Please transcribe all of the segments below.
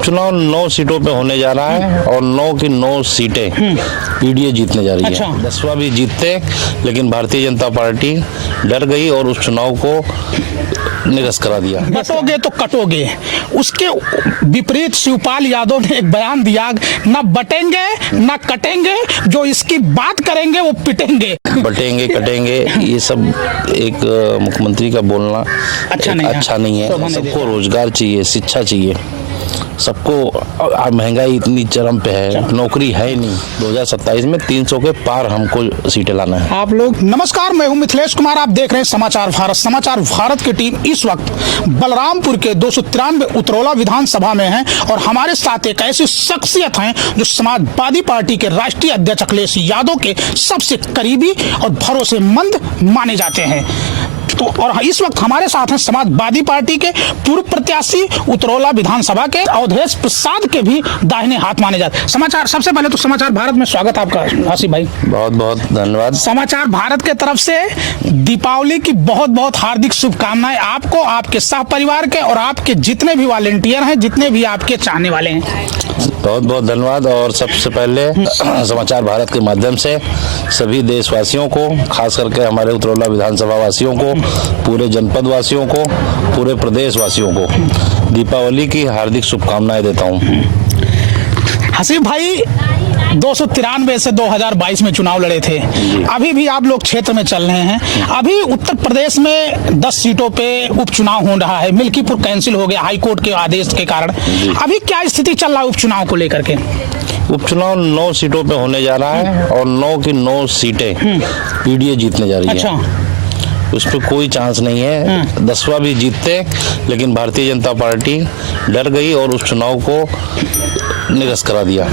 उपचुनाव 9 सीटों पे होने जा रहा है और 9 की 9 सीटें पीडीए जीतने जा रही है। अच्छा। 10वां भी जीतते, लेकिन भारतीय जनता पार्टी डर गई और उस चुनाव को निरस्त करा दिया। बटोगे तो कटोगे, उसके विपरीत शिवपाल यादव ने एक बयान दिया, न बटेंगे न कटेंगे, जो इसकी बात करेंगे वो पिटेंगे। बटेंगे कटेंगे ये सब एक मुख्यमंत्री का बोलना अच्छा नहीं है। सबको रोजगार चाहिए, शिक्षा चाहिए, सबको। महंगाई इतनी चरम पे है, नौकरी है ही नहीं। 2027 में 300 के पार हमको सीटें लाना है। आप लोग नमस्कार, मैं हूं मिथिलेश कुमार, आप देख रहे हैं समाचार भारत। समाचार भारत की टीम इस वक्त बलरामपुर के 293 उतरौला विधानसभा में है और हमारे साथ एक ऐसी शख्सियत हैं जो समाजवादी पार्टी के राष्ट्रीय अध्यक्ष अखिलेश यादव के सबसे करीबी और भरोसेमंद माने जाते हैं। तो और इस वक्त हमारे साथ हैं समाजवादी पार्टी के पूर्व प्रत्याशी उतरौला विधानसभा के अवधेश प्रसाद के भी दाहिने हाथ माने जाते हैं। समाचार, सबसे पहले तो समाचार भारत में स्वागत आपका आसिफ भाई। बहुत बहुत धन्यवाद। समाचार भारत के तरफ से दीपावली की बहुत बहुत हार्दिक शुभकामनाएं आपको, आपके सह परिवार के और आपके जितने भी वॉलेंटियर हैं, जितने भी आपके चाहने वाले हैं। बहुत बहुत धन्यवाद। और सबसे पहले समाचार भारत के माध्यम से सभी देशवासियों को, खास करके हमारे उतरौला विधानसभा वासियों को, पूरे जनपद वासियों को, पूरे प्रदेश वासियों को दीपावली की हार्दिक शुभकामनाएं देता हूं। आसिफ भाई, 293 से 2022 में चुनाव लड़े थे, अभी भी आप लोग क्षेत्र में चल रहे हैं। अभी उत्तर प्रदेश में 10 सीटों पे उपचुनाव हो रहा है, मिल्कीपुर कैंसिल हो गया हाईकोर्ट के आदेश के कारण। अभी क्या स्थिति चल रहा है उपचुनाव को लेकर के? उपचुनाव 9 सीटों पे होने जा रहा है और 9 की 9 सीटें पीडीए जीतने जा रही है। अच्छा। उस पर कोई चांस नहीं है। 10वां भी जीतते, लेकिन भारतीय जनता पार्टी डर गई और उस चुनाव को निरस्त करा दिया।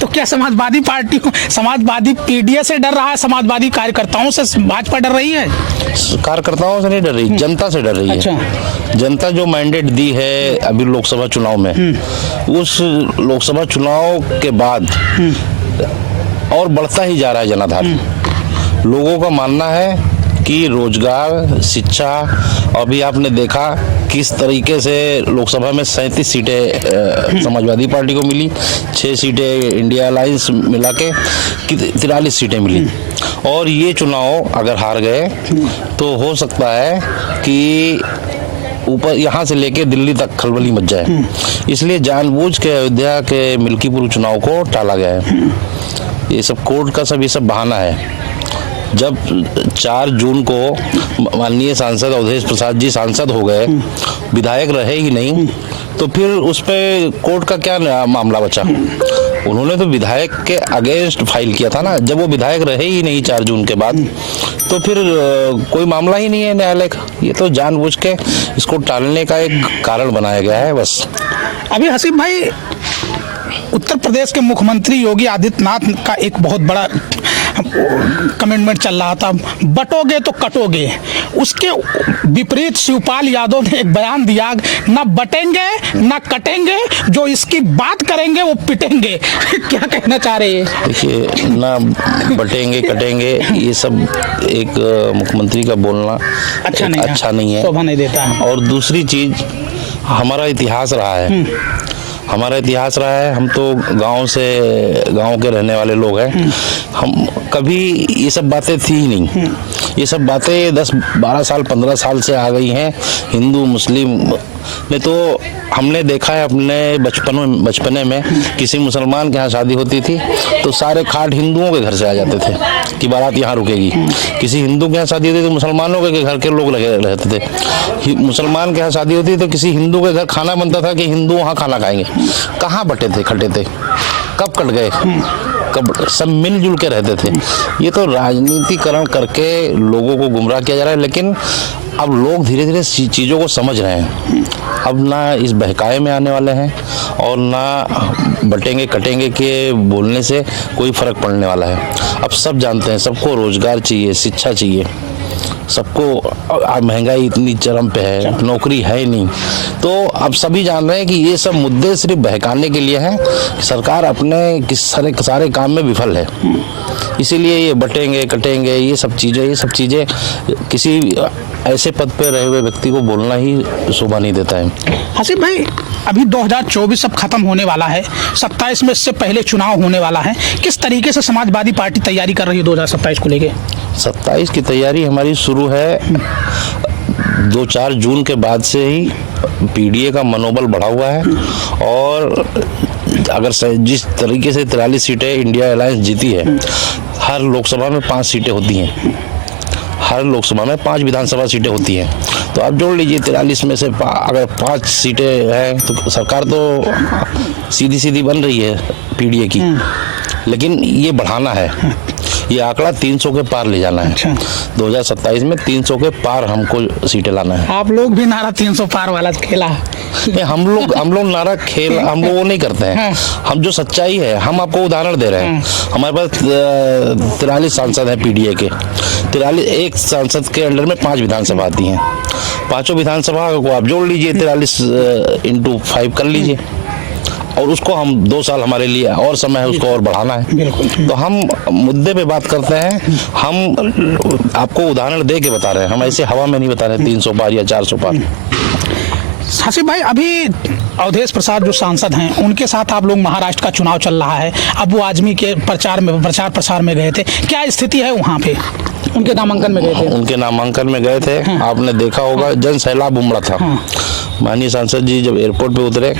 तो क्या समाजवादी पार्टी को, समाजवादी पीडीए से डर रहा है, समाजवादी कार्यकर्ताओं से भाजपा डर रही है? कार्यकर्ताओं से नहीं डर रही, जनता से डर रही है। अच्छा। जनता जो मैंडेट दी है अभी लोकसभा चुनाव में, उस लोकसभा चुनाव के बाद और बढ़ता ही जा रहा है जनाधार। लोगों का मानना है कि रोजगार, शिक्षा, अभी आपने देखा किस तरीके से लोकसभा में 37 सीटें समाजवादी पार्टी को मिली, 6 सीटें इंडिया अलायंस मिला के 43 सीटें मिली। और ये चुनाव अगर हार गए तो हो सकता है कि ऊपर यहाँ से लेके दिल्ली तक खलबली मच जाए। इसलिए जानबूझ के अयोध्या के मिल्कीपुर चुनाव को टाला गया है। ये सब कोर्ट का ये सब बहाना है। जब 4 जून को माननीय सांसद अवधेश प्रसाद जी सांसद हो गए, विधायक रहे ही नहीं, तो फिर उस पे कोर्ट का क्या मामला बचा? उन्होंने तो विधायक के अगेंस्ट फाइल किया था ना। जब वो विधायक रहे ही नहीं 4 जून के बाद, तो फिर कोई मामला ही नहीं है न्यायालय का। ये तो जानबूझ के इसको टालने का एक कारण बनाया गया है बस। अभी आसिफ भाई, उत्तर प्रदेश के मुख्यमंत्री योगी आदित्यनाथ का एक बहुत बड़ा कमिटमेंट चल रहा था, बटोगे तो कटोगे। उसके विपरीत शिवपाल यादव ने एक बयान दिया, न बटेंगे न कटेंगे, जो इसकी बात करेंगे वो पिटेंगे। क्या कहना चाह रहे हैं? देखिए, ना बटेंगे कटेंगे ये सब एक मुख्यमंत्री का बोलना अच्छा नहीं है, शोभा नहीं देता है। और दूसरी चीज, हमारा इतिहास रहा है, हम तो गांव के रहने वाले लोग हैं। हम कभी ये सब बातें थी ही नहीं। ये सब बातें 10-12 साल 15 साल से आ गई हैं। हिंदू मुस्लिम में तो हमने देखा है अपने बचपने में किसी मुसलमान के यहाँ शादी होती थी तो सारे खाट हिंदुओं के घर से आ जाते थे कि बारात यहाँ रुकेगी। किसी हिंदू के यहाँ शादी होती तो मुसलमानों के घर के लोग लगे रहते थे। मुसलमान के यहाँ शादी होती तो किसी हिंदू के घर खाना बनता था कि हिंदू वहाँ खाना खाएंगे। कहाँ बटे थे, खटे थे, कब कट गए, कब सब मिलजुल के रहते थे। ये तो राजनीतिकरण करके लोगों को गुमराह किया जा रहा है। लेकिन अब लोग धीरे धीरे चीज़ों को समझ रहे हैं। अब ना इस बहकाए में आने वाले हैं और ना बटेंगे कटेंगे के बोलने से कोई फर्क पड़ने वाला है। अब सब जानते हैं, सबको रोजगार चाहिए, शिक्षा चाहिए, सबको। महंगाई इतनी चरम पे है, नौकरी है ही नहीं। तो अब सभी जान रहे हैं कि ये सब मुद्दे सिर्फ बहकाने के लिए हैं। सरकार अपने सारे काम में विफल है। इसीलिए ये बटेंगे कटेंगे ये सब चीज़ें किसी ऐसे पद पे रहे हुए व्यक्ति को बोलना ही शोभा नहीं देता है। हसीब भाई, अभी 2024 अब खत्म होने वाला है, 27 में इससे पहले चुनाव होने वाला है। किस तरीके से समाजवादी पार्टी तैयारी कर रही है 2027 को लेके? 27 की तैयारी हमारी शुरू है 2-4 जून के बाद से ही। पीडीए का मनोबल बढ़ा हुआ है और अगर जिस तरीके से 43 सीटें इंडिया अलायंस जीती है, हर लोकसभा में 5 सीटें होती हैं, हर लोकसभा में 5 विधानसभा सीटें होती हैं, तो आप जोड़ लीजिए 43 में से अगर 5 सीटें हैं तो सरकार तो सीधी सीधी बन रही है पीडीए की। लेकिन ये बढ़ाना है, ये आंकड़ा 300 के पार ले जाना है। 2027 में 300 के पार हमको सीटें लाना है। आप लोग भी नारा 300 पार वाला खेला? हम लोग नारा खेल हम लोग वो नहीं करते हैं। हम जो सच्चाई है, हम आपको उदाहरण दे रहे हैं। हमारे पास 43 सांसद हैं पीडीए के। 43 एक सांसद के अंडर में 5 विधानसभा आती हैं। 5 विधानसभा को आप जोड़ लीजिए, 43 × 5 कर लीजिए, और उसको हम 2 साल हमारे लिए और समय है, उसको और बढ़ाना है। तो हम मुद्दे पे बात करते हैं, हम आपको उदाहरण दे के बता रहे हैं, हम ऐसे हवा में नहीं बता रहे 300 पार या 400 पार। हसीब भाई, अभी अवधेश प्रसाद जो सांसद हैं, उनके साथ आप लोग महाराष्ट्र का चुनाव चल रहा है। अब वो आजमी के प्रचार प्रसार में गए थे, क्या स्थिति है वहाँ पे? उनके नामांकन में गए थे? उनके नामांकन में गए थे। आपने देखा होगा जन सैलाब उमड़ा था। माननीय सांसद जी जब एयरपोर्ट पे उतरे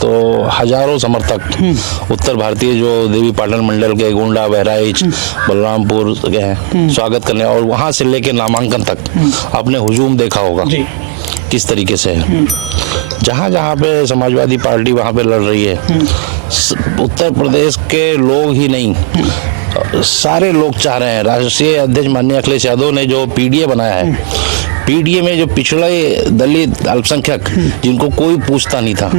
तो हजारों समर्थक उत्तर भारतीय जो देवी पाटन मंडल के गोंडा, बहराइच, बलरामपुर के हैं स्वागत करने, और वहां से लेके नामांकन तक आपने हुजूम देखा होगा किस तरीके से है। जहाँ जहाँ पे समाजवादी पार्टी वहाँ पे लड़ रही है, उत्तर प्रदेश के लोग ही नहीं सारे लोग चाह रहे हैं। राष्ट्रीय अध्यक्ष माननीय अखिलेश यादव ने जो पीडीए बनाया है, पीडीए में जो पिछड़े दलित अल्पसंख्यक जिनको कोई पूछता नहीं था,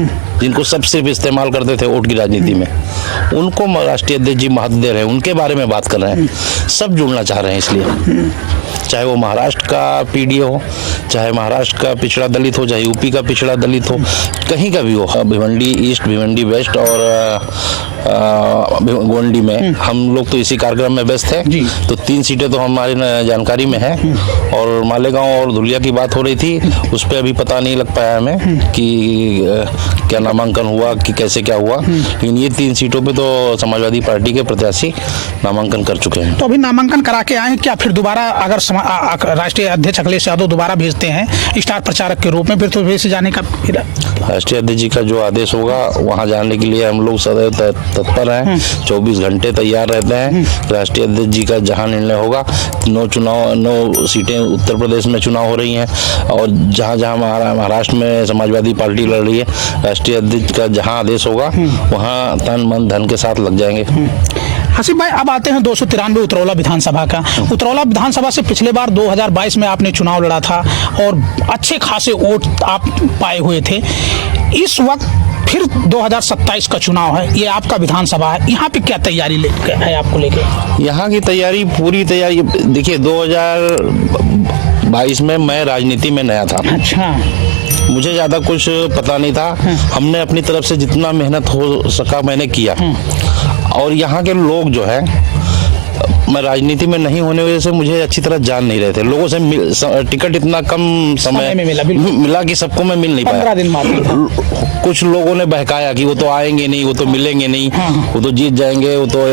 जिनको सब सिर्फ इस्तेमाल करते थे वोट की राजनीति में, उनको राष्ट्रीय अध्यक्ष जी महत्व दे रहे हैं, उनके बारे में बात कर रहे हैं। सब जुड़ना चाह रहे हैं इसलिए, चाहे वो महाराष्ट्र का पीडीए हो, चाहे महाराष्ट्र का पिछड़ा दलित हो, चाहे यूपी का पिछड़ा दलित हो, कहीं का भी हो। भिवंडी ईस्ट, भिवंडी वेस्ट और गोंडी में हम लोग तो इसी कार्यक्रम में व्यस्त हैं। तो 3 सीटें तो हमारी जानकारी में है, और मालेगांव और धुलिया की बात हो रही थी, उस पर अभी पता नहीं लग पाया हमें कि क्या नामांकन हुआ कि कैसे क्या हुआ। लेकिन ये 3 सीटों पे तो समाजवादी पार्टी के प्रत्याशी नामांकन कर चुके हैं। तो अभी नामांकन करा के आए हैं क्या? फिर दोबारा अगर राष्ट्रीय अध्यक्ष अखिलेश यादव दोबारा भेजते हैं स्टार प्रचारक के रूप में, फिर तो भेज जाने का राष्ट्रीय अध्यक्ष जी का जो आदेश होगा वहाँ जाने के लिए हम लोग सदैव तत्पर हैं, 24 घंटे तैयार रहते हैं। राष्ट्रीय अध्यक्ष जी का जहाँ निर्णय होगा, 9 सीटें उत्तर प्रदेश में चुनाव हो रही हैं, और जहाँ जहाँ महाराष्ट्र में समाजवादी पार्टी लड़ रही है, राष्ट्रीय अध्यक्ष का जहाँ आदेश होगा वहाँ तन मन धन के साथ लग जाएंगे। हसीब भाई, अब आते हैं 293 उतरौला विधानसभा का। उतरौला विधानसभा से पिछले बार 2022 में आपने चुनाव लड़ा था और अच्छे खासे वोट आप पाए हुए थे। इस वक्त फिर 2027 का चुनाव है, ये आपका विधानसभा है, यहाँ पे क्या तैयारी है आपको लेके? यहाँ की तैयारी, पूरी तैयारी देखिए, 2022 में मैं राजनीति में नया था। अच्छा। मुझे ज़्यादा कुछ पता नहीं था। हमने अपनी तरफ से जितना मेहनत हो सका मैंने किया, और यहाँ के लोग जो है, मैं राजनीति में नहीं होने वजह से मुझे अच्छी तरह जान नहीं रहे थे। लोगों से टिकट इतना कम समय में मिला कि सबको मैं मिल नहीं पाया। 15 दिन बाद कुछ लोगों ने बहकाया कि वो तो आएंगे नहीं, वो तो मिलेंगे नहीं, वो तो जीत जाएंगे, वो तो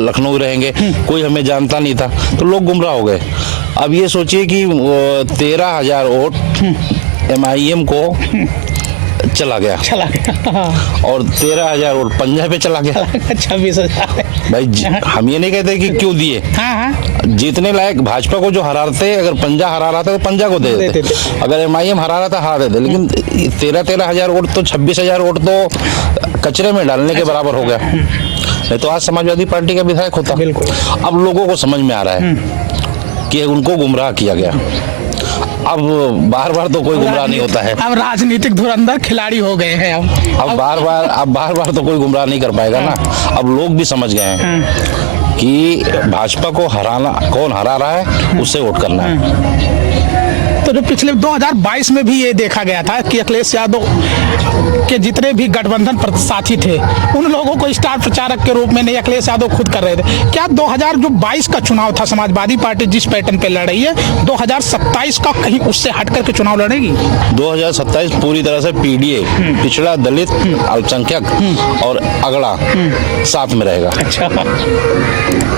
लखनऊ रहेंगे, कोई हमें जानता नहीं था, तो लोग गुमराह हो गए। अब ये सोचिए कि 13,000 वोट MIM को चला गया और 13,000 वोट पंजाब पे चला गया। 26,000 भाई हम ये नहीं कहते कि क्यों दिए, जीतने लायक भाजपा को जो हराते, अगर पंजा हरा रहा था तो पंजा को दे देते, अगर MIM हरा रहा था हरा देते। लेकिन 13,000 वोट तो 26,000 वोट तो कचरे में डालने के बराबर हो गया। नहीं तो आज समाजवादी पार्टी का विधायक होता। अब लोगों को समझ में आ रहा है कि उनको गुमराह किया गया। अब बार बार तो कोई गुमराह नहीं होता है। अब राजनीतिक धुरंधर खिलाड़ी हो गए हैं। अब बार बार तो कोई गुमराह नहीं कर पाएगा ना। अब लोग भी समझ गए हैं कि भाजपा को हराना, कौन हरा रहा है उससे वोट करना है। तो जो पिछले 2022 में भी ये देखा गया था कि अखिलेश यादव के जितने भी गठबंधन साथी थे उन लोगों को स्टार प्रचारक के रूप में नहीं अखिलेश यादव खुद कर रहे थे। क्या 2022 का चुनाव था, समाजवादी पार्टी जिस पैटर्न पे लड़ रही है, 2027 का कहीं उससे हट करके चुनाव लड़ेगी? 2027 पूरी तरह से पीडीए, पिछड़ा, दलित, अल्पसंख्यक और अगड़ा साथ में रहेगा। अच्छा,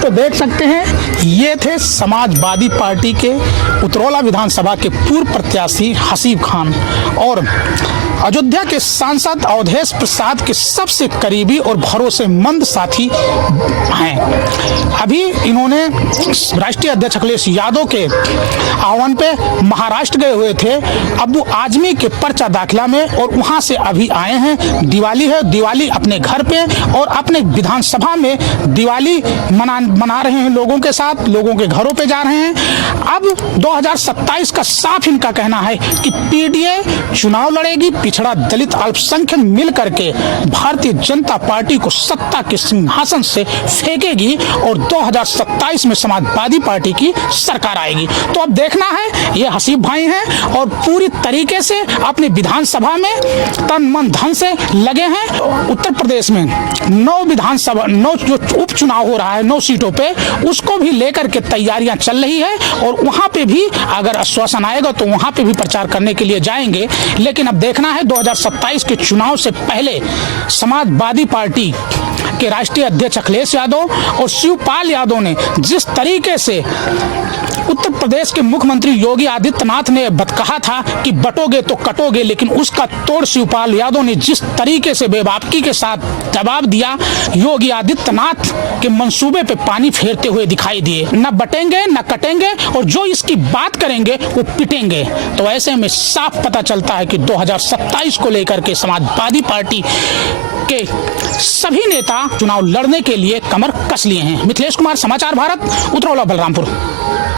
तो देख सकते हैं ये थे समाजवादी पार्टी के उतरौला विधानसभा के पूर्व प्रत्याशी हसीब खान और अयोध्या के सांसद अवधेश प्रसाद के सबसे करीबी और भरोसेमंद साथी हैं। अभी इन्होंने राष्ट्रीय अध्यक्ष अखिलेश यादव के आह्वान पे महाराष्ट्र गए हुए थे अबू आजमी के पर्चा दाखिला में, और वहां से अभी आए हैं। दिवाली है, दिवाली अपने घर पे और अपने विधानसभा में दिवाली मना रहे हैं लोगों के साथ, लोगों के घरों पे जा रहे हैं। अब 2027 का साफ इनका कहना है कि पीडीए चुनाव लड़ेगी, पिछड़ा, दलित, अल्पसंख्यक मिल करके भारतीय जनता पार्टी को सत्ता के सिंहासन से फेंकेगी और 2027 में समाजवादी पार्टी की सरकार आएगी। तो अब देखना है, ये हसीब भाई हैं और पूरी तरीके से अपने विधानसभा में तन मन धन से लगे हैं। उत्तर प्रदेश में 9 विधानसभा 9 जो उपचुनाव हो रहा है 9 सीटों पे, उसको भी लेकर के तैयारियां चल रही है और वहां पे भी अगर आश्वासन आएगा तो वहां पे भी प्रचार करने के लिए जाएंगे। लेकिन अब देखना है 2027 के चुनाव से पहले समाजवादी पार्टी के राष्ट्रीय अध्यक्ष अखिलेश यादव और शिवपाल यादव ने जिस तरीके से उत्तर प्रदेश के मुख्यमंत्री योगी आदित्यनाथ ने कहा था कि बटोगे तो कटोगे, लेकिन उसका तोड़ शिवपाल यादव ने जिस तरीके से बेबाकी के साथ जवाब दिया, योगी आदित्यनाथ के मंसूबे पे पानी फेरते हुए दिखाई दिए। न बटेंगे न कटेंगे और जो इसकी बात करेंगे वो पिटेंगे। तो ऐसे में साफ पता चलता है कि 2027 को लेकर के समाजवादी पार्टी के सभी नेता चुनाव लड़ने के लिए कमर कस लिए हैं। मिथिलेश कुमार, समाचार भारत, उतरौला, बलरामपुर।